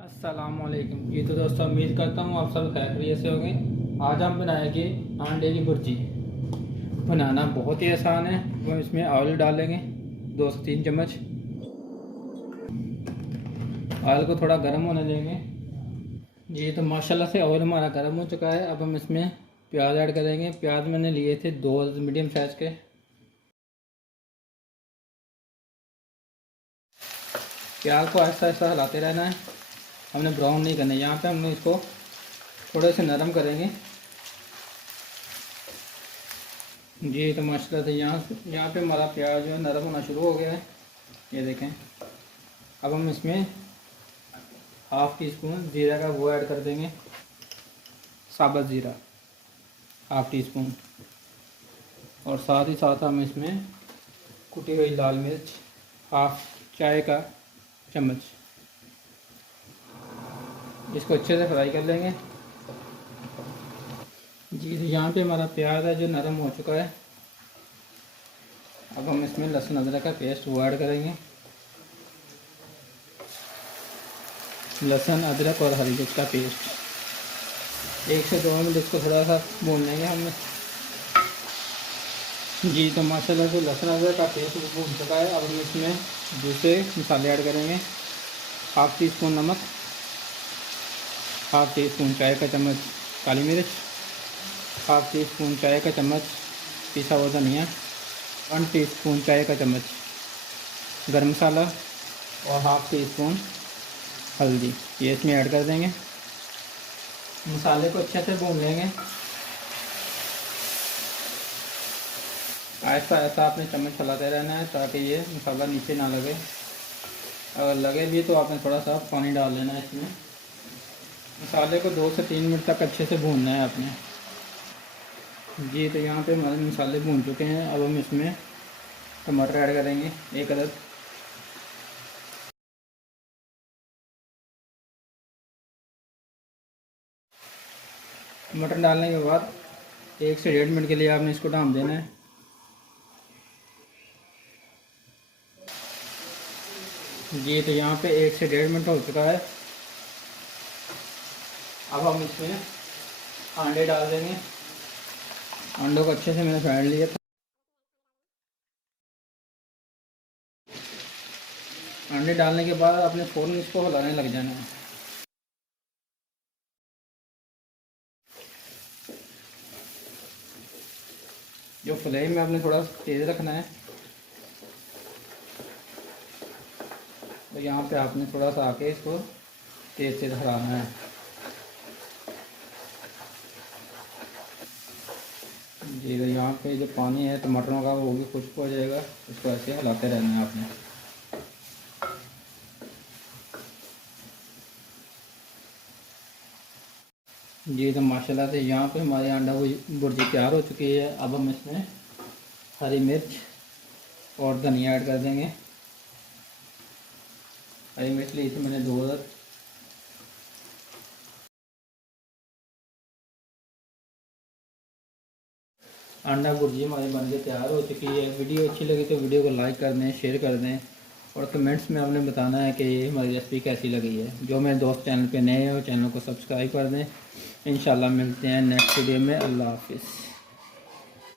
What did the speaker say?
अस्सलामुअलैकुम जी। तो दोस्तों, उम्मीद करता हूँ आप सब खैरियत से होंगे। आज हम बनाएंगे अंडे की भुर्जी। बनाना बहुत ही आसान है। हम इसमें ऑयल डालेंगे 2 से 3 चम्मच। ऑयल को थोड़ा गर्म होने देंगे जी। तो माशाल्लाह से ऑयल हमारा गर्म हो चुका है। अब हम इसमें प्याज ऐड करेंगे। प्याज मैंने लिए थे 2 मीडियम साइज़ के। प्याज को आहिस्ता आहिस्ता हिलाते रहना है, हमने ब्राउन नहीं करना है। यहाँ पे हम इसको थोड़े से नरम करेंगे जी। तो माशाल्लाह से यहाँ पे हमारा प्याज जो है नरम होना शुरू हो गया है, ये देखें। अब हम इसमें ½ टी स्पून ज़ीरा का वो ऐड कर देंगे, साबुत ज़ीरा ½ टी स्पून। और साथ ही साथ हम इसमें कुटी हुई लाल मिर्च ½ चाय का चम्मच, इसको अच्छे से फ्राई कर लेंगे जी। तो यहाँ पे हमारा प्याज है जो नरम हो चुका है। अब हम इसमें लहसुन अदरक का पेस्ट वो ऐड करेंगे। लहसुन अदरक और हरी मिर्च का पेस्ट 1 से 2 मिनट इसको थोड़ा सा भून लेंगे हम जी। तो माशाल्लाह से लहसुन अदरक का पेस्ट भून चुका है। अब हम इसमें दूसरे मसाले ऐड करेंगे। ½ टी स्पून नमक, ½ टी स्पून चाय का चम्मच काली मिर्च, ½ टी स्पून चाय का चम्मच पिसा हुआ धनिया, 1 टीस्पून चाय का चम्मच गरम मसाला और ½ टी स्पून हल्दी, ये इसमें ऐड कर देंगे। मसाले को अच्छे से भून लेंगे। आहिस्ता आहिस्ता आपने चम्मच चलाते रहना है ताकि ये मसाला नीचे ना लगे। अगर लगे भी तो आपने थोड़ा सा पानी डाल लेना है इसमें। मसाले को 2 से 3 मिनट तक अच्छे से भूनना है आपने जी। तो यहाँ पे हमारे मसाले भून चुके हैं। अब हम इसमें टमाटर ऐड करेंगे 1 अदद। टमाटर डालने के बाद 1 से 1.5 मिनट के लिए आपने इसको ढाँप देना है जी। तो यहाँ पे 1 से 1.5 मिनट हो चुका है। अब हम इसमें अंडे डाल देंगे। अंडों को अच्छे से मैंने फेंट लिया था। अंडे डालने के बाद आपने फ़ौरन इसको हिलाने लग जाना है। जो फ्लेम में आपने थोड़ा तेज़ रखना है। तो यहाँ पे आपने थोड़ा सा आके इसको तेज़ से हिलाना है जी। तो यहाँ पे जो पानी है टमाटरों का वो भी खुश्क हो जाएगा। इसको ऐसे हिलाते रहना है आपने जी। तो माशाल्लाह से यहाँ पे हमारे अंडा भुर्जी तैयार हो चुकी है। अब हम इसमें हरी मिर्च और धनिया ऐड कर देंगे। हरी मिर्च ली थी मैंने 2 अदद। अंडा भुर्जी हमारी बन के तैयार हो चुकी है। वीडियो अच्छी लगी तो वीडियो को लाइक कर दें, शेयर कर दें और कमेंट्स में आपने बताना है कि ये हमारी रेसिपी कैसी लगी है। जो मेरे दोस्त चैनल पे नए हो चैनल को सब्सक्राइब कर दें। इंशाल्लाह मिलते हैं नेक्स्ट वीडियो में। अल्लाह हाफिज़।